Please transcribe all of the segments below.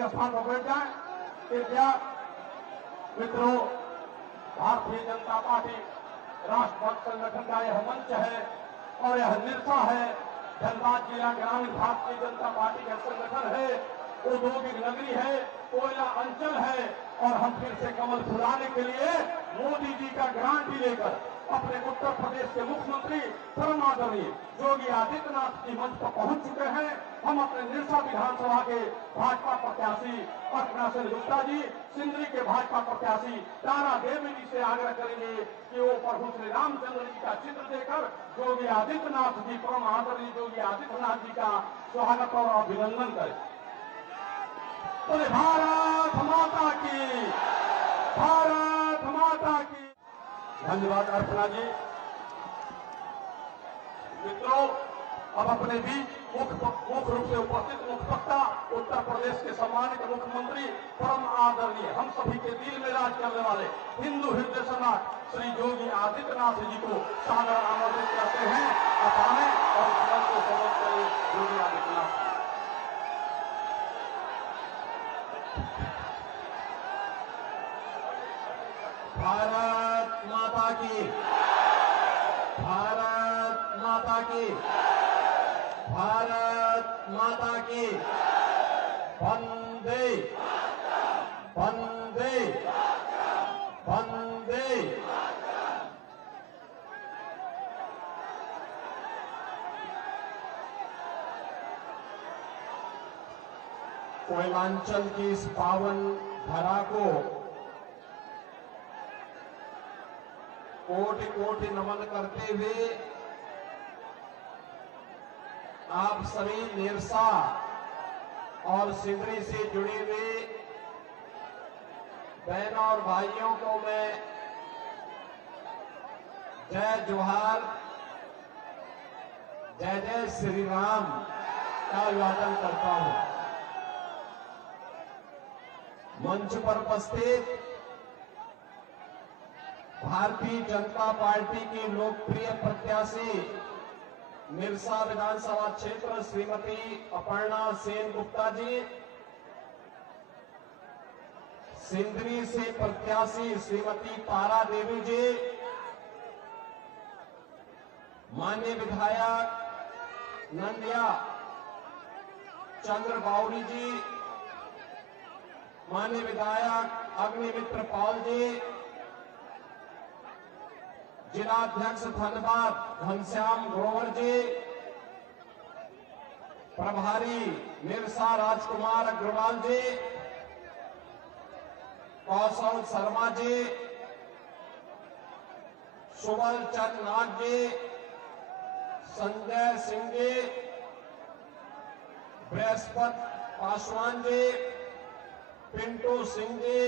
अपने स्थान पर बैठ जाए। कृपया मित्रों, भारतीय जनता पार्टी राष्ट्रवादी संगठन का यह मंच है और यह निरसा है। धनबाद जिला ग्रामीण भारतीय जनता पार्टी का संगठन है, औद्योगिक नगरी है, कोयला अंचल है और हम फिर से कमल फुलाने के लिए मोदी जी का गारंटी लेकर अपने उत्तर प्रदेश के मुख्यमंत्री परम आदरणीय योगी आदित्यनाथ जी मंच पर पहुंच चुके हैं। हम अपने निरसा विधानसभा के भाजपा प्रत्याशी अर्चना सेन गुप्ता जी, सिंदरी के भाजपा प्रत्याशी तारा देवी जी से आग्रह करेंगे कि वो प्रभु श्री रामचंद्र जी का चित्र देकर योगी आदित्यनाथ जी, परम आदरणीय योगी आदित्यनाथ जी का स्वागत और अभिनंदन करें। बोले भारत माता की, भारत माता की। धन्यवाद अर्चना जी। मित्रों, अब अपने बीच मुख्य रूप से उपस्थित मुख्य वक्ता उत्तर प्रदेश के सम्मानित मुख्यमंत्री परम आदरणीय हम सभी के दिल में राज करने वाले हिंदू हृदय सम्राट श्री योगी आदित्यनाथ जी को सादर आमंत्रित करते हैं। आप आने और सदन को संबोधित करें। योगी आदित्यनाथ। भारत माता की, भारत माता की, भारत माता की। वंदे वंदे वंदे। कोयलांचल की इस पावन धरा को कोटि कोटि नमन करते हुए आप सभी निरसा और सिंदरी से जुड़े हुए बहनों और भाइयों को मैं जय जोहार, जय जय श्री राम का अभिवादन करता हूं। मंच पर उपस्थित भारतीय जनता पार्टी की लोकप्रिय प्रत्याशी निरसा विधानसभा क्षेत्र श्रीमती अपर्णा सेन गुप्ता जी, सिंदरी से प्रत्याशी श्रीमती तारा देवी जी, माननीय विधायक नंदिया चंद्र बावरी जी, माननीय विधायक अग्निमित्र पाल जी, जिलाध्यक्ष धनबाद घनश्याम ग्रोवर जी, प्रभारी निरसा राजकुमार अग्रवाल जी, कौशल शर्मा जी, सुबल चंद नाग जी, संजय सिंह जी, बृहस्पति पासवान जी, पिंटू सिंह जी,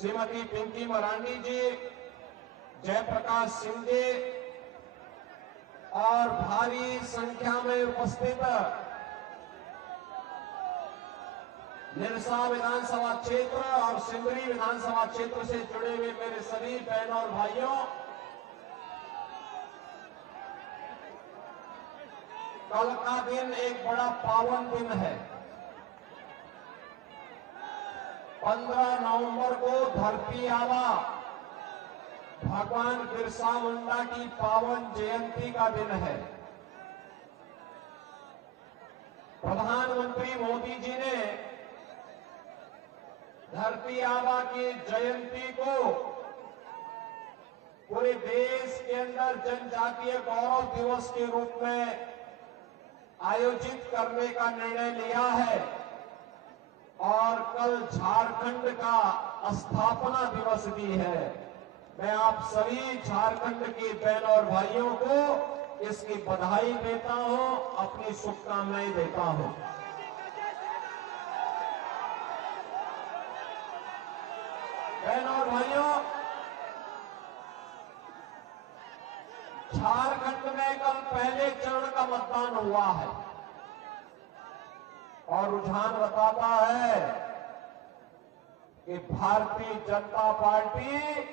श्रीमती पिंकी मरांडी जी, जयप्रकाश सिंह जी और भारी संख्या में उपस्थित निरसा विधानसभा क्षेत्र और सिंदरी विधानसभा क्षेत्र से जुड़े हुए मेरे सभी बहनों और भाइयों, कल का दिन एक बड़ा पावन दिन है। 15 नवंबर को धरती आबा भगवान बिरसा मुंडा की पावन जयंती का दिन है। प्रधानमंत्री मोदी जी ने धरती आबा की जयंती को पूरे देश के अंदर जनजातीय गौरव दिवस के रूप में आयोजित करने का निर्णय लिया है और कल झारखंड का स्थापना दिवस भी है। मैं आप सभी झारखंड के बहनों और भाइयों को इसकी बधाई देता हूं, अपनी शुभकामनाएं देता हूं। बहनों और भाइयों, झारखंड में कल पहले चरण का मतदान हुआ है और रुझान बताता है कि भारतीय जनता पार्टी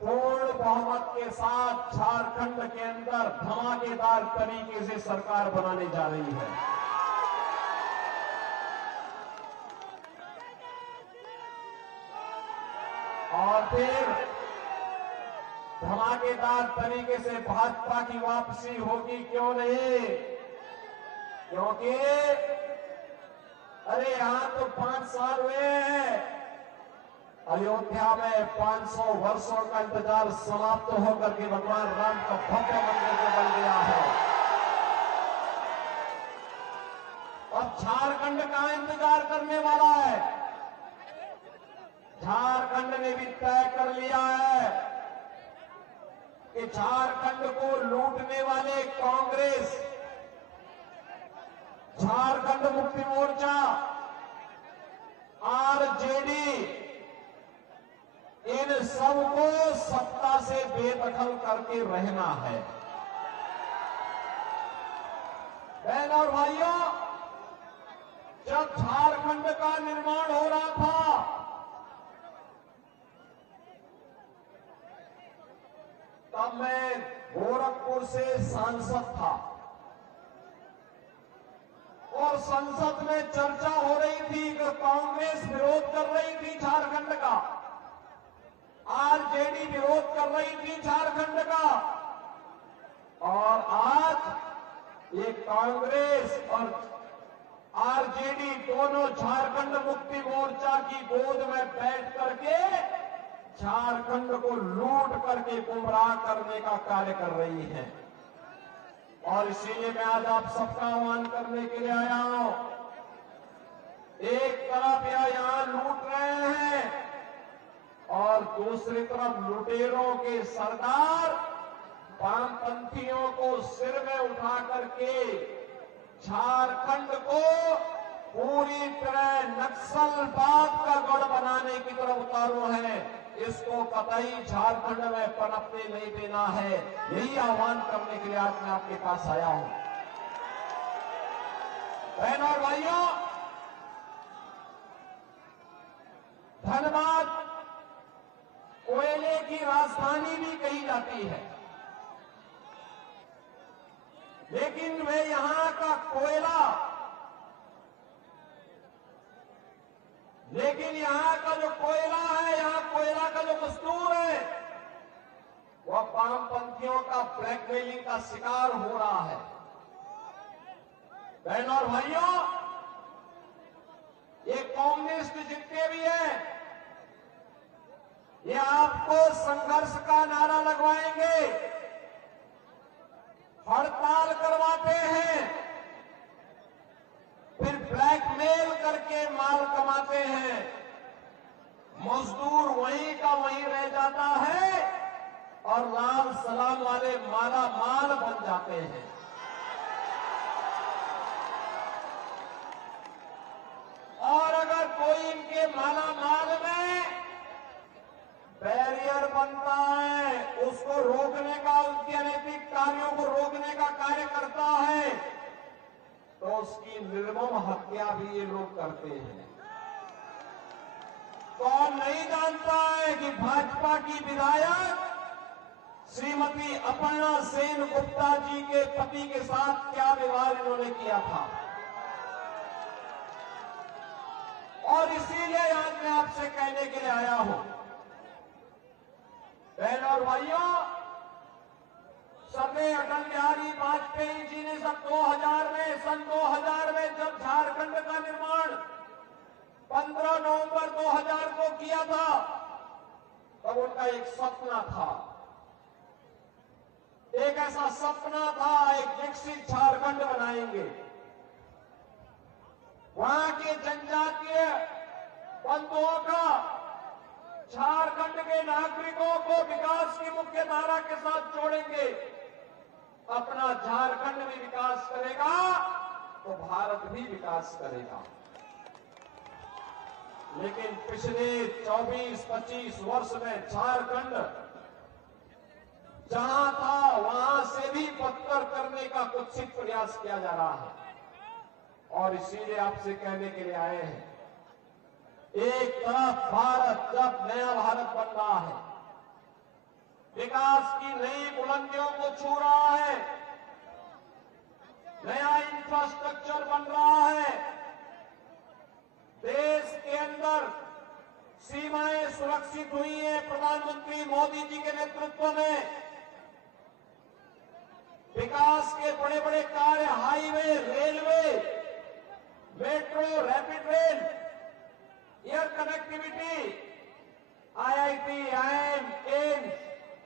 पूर्ण बहुमत के साथ झारखंड के अंदर धमाकेदार तरीके से सरकार बनाने जा रही है। और फिर धमाकेदार तरीके से भाजपा की वापसी होगी, क्यों नहीं? क्योंकि अरे यहां तो 5 साल हुए हैं, अयोध्या में 500 वर्षों का इंतजार समाप्त होकर के भगवान राम का भव्य मंदिर जो बन गया है। अब झारखंड का इंतजार करने वाला है। झारखंड ने भी तय कर लिया है कि झारखंड को लूटने वाले कांग्रेस, झारखंड मुक्ति मोर्चा, आरजेडी, इन सबको सत्ता से बेदखल करके रहना है। बहन और भाइयों, जब झारखंड का निर्माण हो रहा था, तब मैं गोरखपुर से सांसद था और संसद में चर्चा हो रही थी कि कांग्रेस विरोध कर रही थी झारखंड का, आरजेडी विरोध कर रही थी झारखंड का, और आज ये कांग्रेस और आरजेडी दोनों झारखंड मुक्ति मोर्चा की गोद में बैठ करके झारखंड को लूट करके गुमराह करने का कार्य कर रही है। और इसीलिए मैं आज आप सबका आह्वान करने के लिए आया हूं। एक तरफ यहां लूट रहे हैं और दूसरी तरफ लुटेरों के सरदार वामपंथियों को सिर में उठा करके झारखंड को पूरी तरह नक्सलवाद का गढ़ बनाने की तरफ उतारू है। इसको कतई झारखंड में पनपने नहीं देना है। यही आह्वान करने के लिए आज मैं आपके पास आया हूं। बहनों और भाइयों, धनबाद कोयले की राजधानी भी कही जाती है, लेकिन वे यहां का कोयला, लेकिन यहां का जो कोयला है, यहां कोयला का जो मजदूर है, वह वामपंथियों का ब्लैकमेलिंग का शिकार हो रहा है। बहनों और भाइयों, ये कम्युनिस्ट जितने भी हैं, ये आपको संघर्ष का नारा लगवाएंगे, हड़ताल करवाते हैं, फिर ब्लैकमेल करके माल कमाते हैं। मजदूर वहीं का वहीं रह जाता है और लाल सलाम वाले माला माल बन जाते हैं। और अगर कोई इनके माला माल में बैरियर बनता है, उसको रोकने का, उनके अनैतिक कार्यों को रोकने का कार्य करता है, तो उसकी निर्मम हत्या भी ये लोग करते हैं। कौन नहीं जानता है कि भाजपा की विधायक श्रीमती अपर्णा सेन गुप्ता जी के पति के साथ क्या व्यवहार इन्होंने किया था। और इसीलिए आज मैं आपसे कहने के लिए आया हूं, बहनों और भाइयों, सरदार अटल बिहारी वाजपेयी जी ने सन 2000 में जब झारखंड का निर्माण 15 नवंबर 2000 को किया था, तब उनका एक सपना था, एक ऐसा सपना था, एक विकसित झारखंड बनाएंगे। वहां के जनजातीय बंधुओं का, झारखंड के नागरिकों को विकास की मुख्य धारा के साथ जोड़ेंगे। अपना झारखंड भी विकास करेगा तो भारत भी विकास करेगा। लेकिन पिछले 24-25 वर्ष में झारखंड जहां था वहां से भी बदतर करने का कुत्सित प्रयास किया जा रहा है। और इसीलिए आपसे कहने के लिए आए हैं, एक तरफ भारत जब नया भारत बन रहा है, विकास की नई बुलंदियों को छू रहा है, नया इंफ्रास्ट्रक्चर बन रहा है, देश के अंदर सीमाएं सुरक्षित सुरक्षित हुई है प्रधानमंत्री मोदी जी के नेतृत्व में। विकास के बड़े बड़े कार्य, highway, railway, metro, rapid rail, air connectivity, IIT, IIM, AIIMS,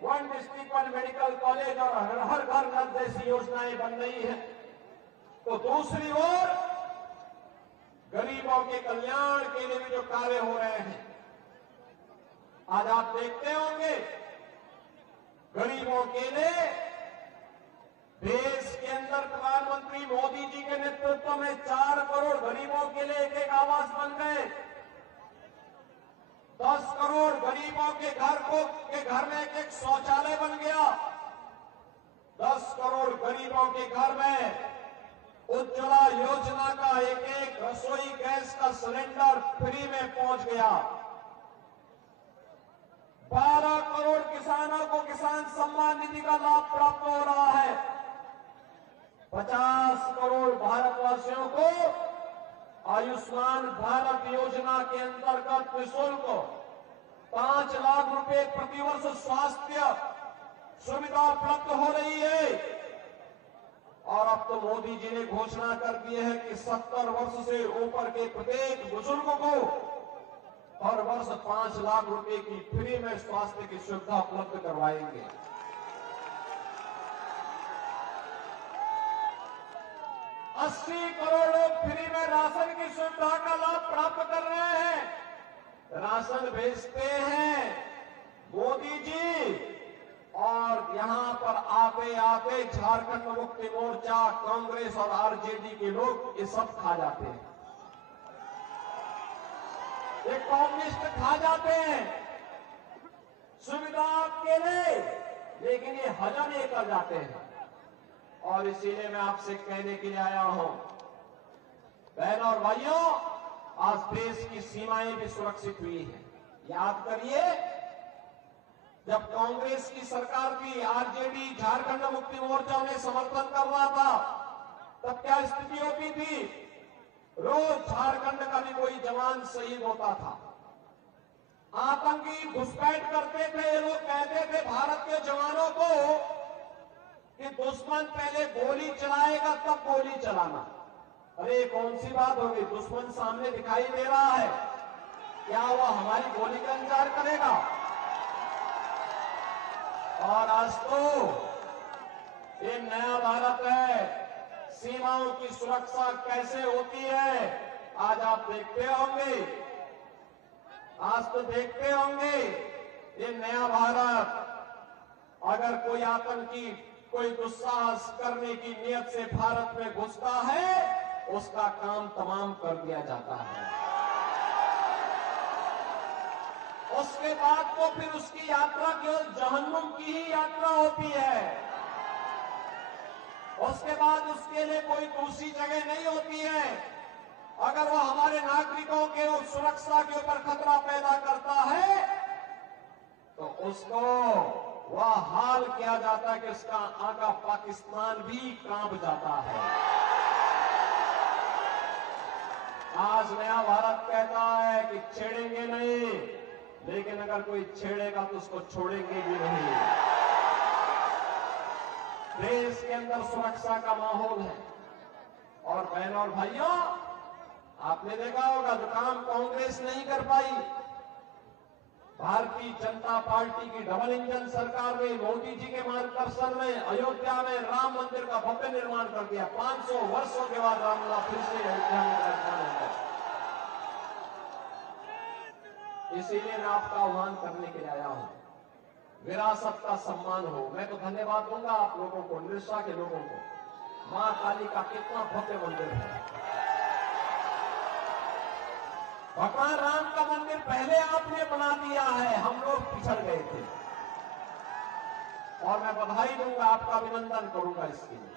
one district one medical college और हर घर नल जैसी योजनाएं बन रही है। तो दूसरी ओर गरीबों के कल्याण के लिए भी जो कार्य हो रहे हैं, आज आप देखते होंगे गरीबों के लिए देश के अंदर प्रधानमंत्री मोदी जी के नेतृत्व में 4 करोड़ गरीबों के लिए एक आवास बन गए। 10 करोड़ गरीबों के घर में एक शौचालय बन गया। 10 करोड़ गरीबों के घर में उज्ज्वला योजना का एक रसोई गैस का सिलेंडर फ्री में पहुंच गया। 12 करोड़ किसानों को किसान सम्मान निधि का लाभ प्राप्त हो रहा है। 50 करोड़ भारतवासियों को आयुष्मान भारत योजना के अंतर्गत निःशुल्क 5 लाख रुपए प्रतिवर्ष स्वास्थ्य सुविधा उपलब्ध हो रही है। और अब तो मोदी जी ने घोषणा कर दी है कि 70 वर्ष से ऊपर के प्रत्येक बुजुर्ग को हर वर्ष 5 लाख रुपए की फ्री में स्वास्थ्य की सुविधा उपलब्ध करवाएंगे। 80 करोड़ लोग फ्री में राशन की सुविधा का लाभ प्राप्त कर रहे हैं। राशन भेजते हैं मोदी जी, और यहां पर आते आते झारखंड मुक्ति मोर्चा, कांग्रेस और आरजेडी के लोग ये सब खा जाते हैं। ये कम्युनिस्ट खा जाते हैं सुविधा आपके लिए, लेकिन ये हजम नहीं कर जाते हैं। और इसीलिए मैं आपसे कहने के लिए आया हूं, बहनों और भाइयों, आज देश की सीमाएं भी सुरक्षित हुई हैं। याद करिए, जब कांग्रेस की सरकार थी, आरजेडी, झारखंड मुक्ति मोर्चा ने समर्थन कर रहा था, तब क्या स्थिति होती थी? रोज झारखंड का भी कोई जवान शहीद होता था। आतंकी घुसपैठ करते थे। ये लोग कहते थे भारत के जवानों को कि दुश्मन पहले गोली चलाएगा तब गोली चलाना। अरे कौन सी बात होगी? दुश्मन सामने दिखाई दे रहा है, क्या वो हमारी गोली का इंतजार करेगा? और आज तो ये नया भारत है, सीमाओं की सुरक्षा कैसे होती है आज आप देखते होंगे। आज तो देखते होंगे ये नया भारत। अगर कोई आतंकी कोई दुस्साहस करने की नियत से भारत में घुसता है, उसका काम तमाम कर दिया जाता है। उसके बाद तो फिर उसकी यात्रा केवल जहन्नुम की ही यात्रा होती है। उसके बाद उसके लिए कोई दूसरी जगह नहीं होती है। अगर वो हमारे नागरिकों के सुरक्षा के ऊपर खतरा पैदा करता है, तो उसको वह हाल किया जाता है कि उसका आका पाकिस्तान भी कांप जाता है। आज नया भारत कहता है कि छेड़ेंगे नहीं, लेकिन अगर कोई छेड़ेगा तो उसको छोड़ेंगे भी नहीं। देश के अंदर सुरक्षा का माहौल है। और बहनों और भाइयों, आपने देखा होगा जो काम कांग्रेस नहीं कर पाई, भारतीय जनता पार्टी की डबल इंजन सरकार में मोदी जी के मार्गदर्शन में अयोध्या में राम मंदिर का भव्य निर्माण कर दिया। 500 वर्षों के बाद रामलला फिर से अयोध्या में निर्माण हो गया। इसीलिए मैं आपका आह्वान करने के लिए आया हूं, विरासत का सम्मान हो। मैं तो धन्यवाद दूंगा आप लोगों को, निरसा के लोगों को। मां काली का कितना भव्य मंदिर है। भगवान राम का मंदिर पहले आपने बना दिया है, हम लोग पिछड़ गए थे। और मैं बधाई दूंगा, आपका अभिनंदन करूंगा इसके लिए।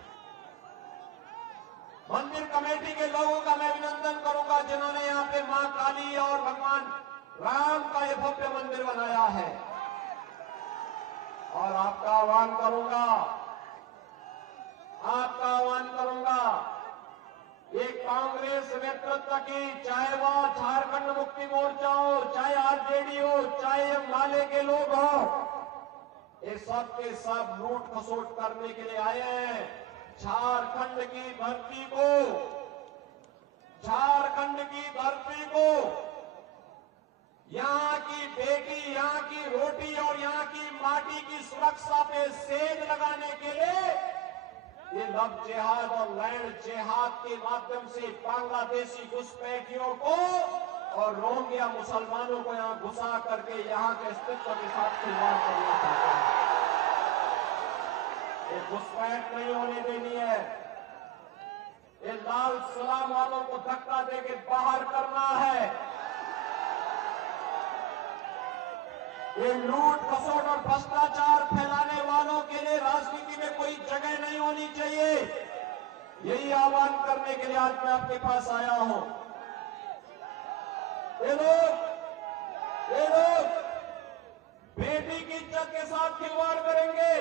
मंदिर कमेटी के लोगों का मैं अभिनंदन करूंगा जिन्होंने यहाँ पे मां काली और भगवान राम का ये भव्य मंदिर बनाया है। और आपका आह्वान करूंगा, एक कांग्रेस नेतृत्व की, चाहे वह झारखंड मुक्ति मोर्चा हो, चाहे आरजेडी हो, चाहे माले के लोग हो, ये सब के सब लूट खसोट करने के लिए आए हैं। झारखंड की धरती को, यहां की बेटी, यहां की रोटी और यहां की माटी की सुरक्षा पे सेज लगाने के लिए ये लव जिहाद और लैंड जिहाद के माध्यम से बांग्लादेशी घुसपैठियों को और रोहिंग्या मुसलमानों को यहां घुसा करके यहां के अस्तित्व के साथ खिलवाड़ करना चाहते हैं। ये घुसपैठ नहीं होने देनी है। ये लाल सलाम वालों को धक्का देके बाहर करना है। ये लूट खसोट और भ्रष्टाचार फैलाने वालों के लिए राजनीति में कोई जगह नहीं होनी चाहिए। यही आह्वान करने के लिए आज मैं आपके पास आया हूं। ये लोग बेटी की इज्जत के साथ खिलवाड़ करेंगे।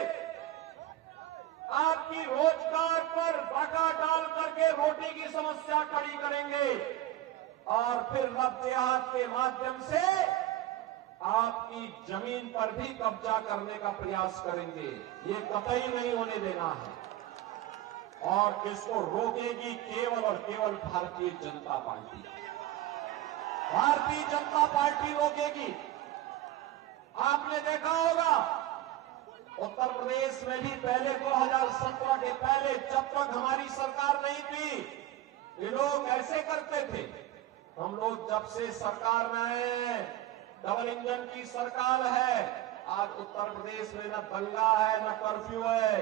आपकी रोजगार पर डाका डाल करके रोटी की समस्या खड़ी करेंगे और फिर लव जिहाद के माध्यम से आपकी जमीन पर भी कब्जा करने का प्रयास करेंगे। ये कतई नहीं होने देना है और इसको रोकेगी केवल और केवल भारतीय जनता पार्टी। भारतीय जनता पार्टी रोकेगी। आपने देखा होगा उत्तर प्रदेश में भी पहले 2017 के पहले, जब तक हमारी सरकार नहीं थी, ये लोग ऐसे करते थे। हम लोग जब से सरकार में आए, डबल इंजन की सरकार है, आज उत्तर प्रदेश में न दंगा है न कर्फ्यू है।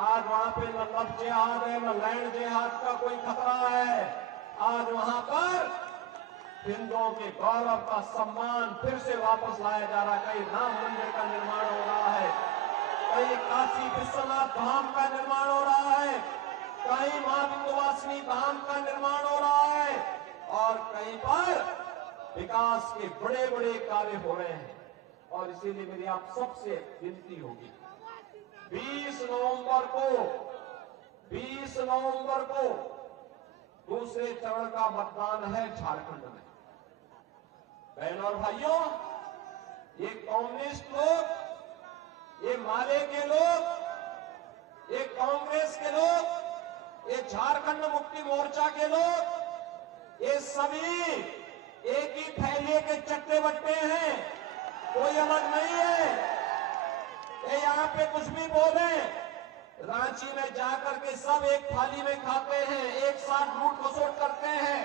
आज वहां पे न लव जिहाद है न लैंड जिहाद का कोई खतरा है। आज वहां पर हिंदुओं के गौरव का सम्मान फिर से वापस लाया जा रहा है। कहीं राम मंदिर का निर्माण हो रहा है, कहीं काशी विश्वनाथ धाम का निर्माण हो रहा है, कहीं मां विंध्यवासिनी धाम का निर्माण हो रहा है और कहीं पर विकास के बड़े बड़े कार्य हो रहे हैं। और इसीलिए मेरी आप सबसे विनती होगी, 20 नवंबर को दूसरे चरण का मतदान है झारखंड में। बहनों और भाइयों, ये कम्युनिस्ट लोग, ये माले के लोग, ये कांग्रेस के लोग, ये झारखंड मुक्ति मोर्चा के लोग, ये सभी एक ही थैले के चट्टे बट्टे हैं, कोई अलग नहीं है। ये यहाँ पे कुछ भी बोले, रांची में जाकर के सब एक थाली में खाते हैं, एक साथ लूट खसोट करते हैं।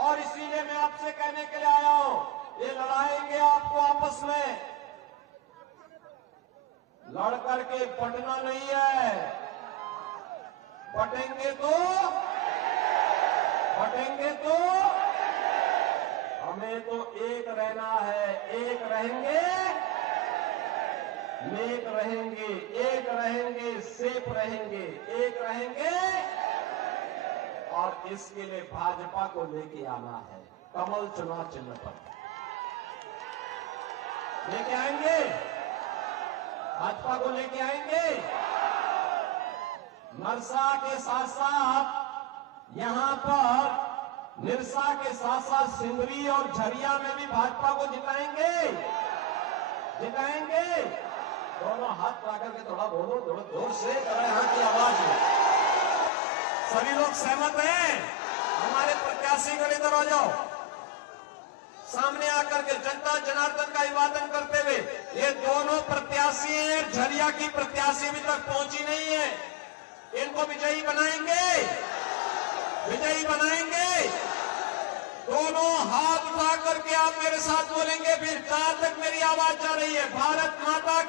और इसीलिए मैं आपसे कहने के लिए आया हूं, ये लड़ाएंगे आपको आपस में, लड़ करके बंटना नहीं है। बटेंगे तो हमें तो एक रहना है। एक रहेंगे, नेक रहेंगे, एक रहेंगे, सेफ रहेंगे, एक रहेंगे। और इसके लिए भाजपा को लेके आना है, कमल चुनाव चिन्ह पर लेके आएंगे, भाजपा को लेके आएंगे। नरसा के साथ साथ यहां पर निरसा के साथ साथ सिंदरी और झरिया में भी भाजपा को जिताएंगे। दोनों हाथ ला करके थोड़ा बोलो, थोड़ा जोर से करें, यहाँ की आवाज में सभी लोग सहमत हैं। हमारे प्रत्याशी को इधर आ जाओ, सामने आकर के जनता जनार्दन का अभिवादन करते हुए। ये दोनों प्रत्याशी हैं, झरिया की प्रत्याशी अभी तक पहुंची नहीं है। इनको विजयी बनाएंगे। दोनों हाथ उठा करके आप मेरे साथ बोलेंगे, फिर जहां तक मेरी आवाज जा रही है, भारत माता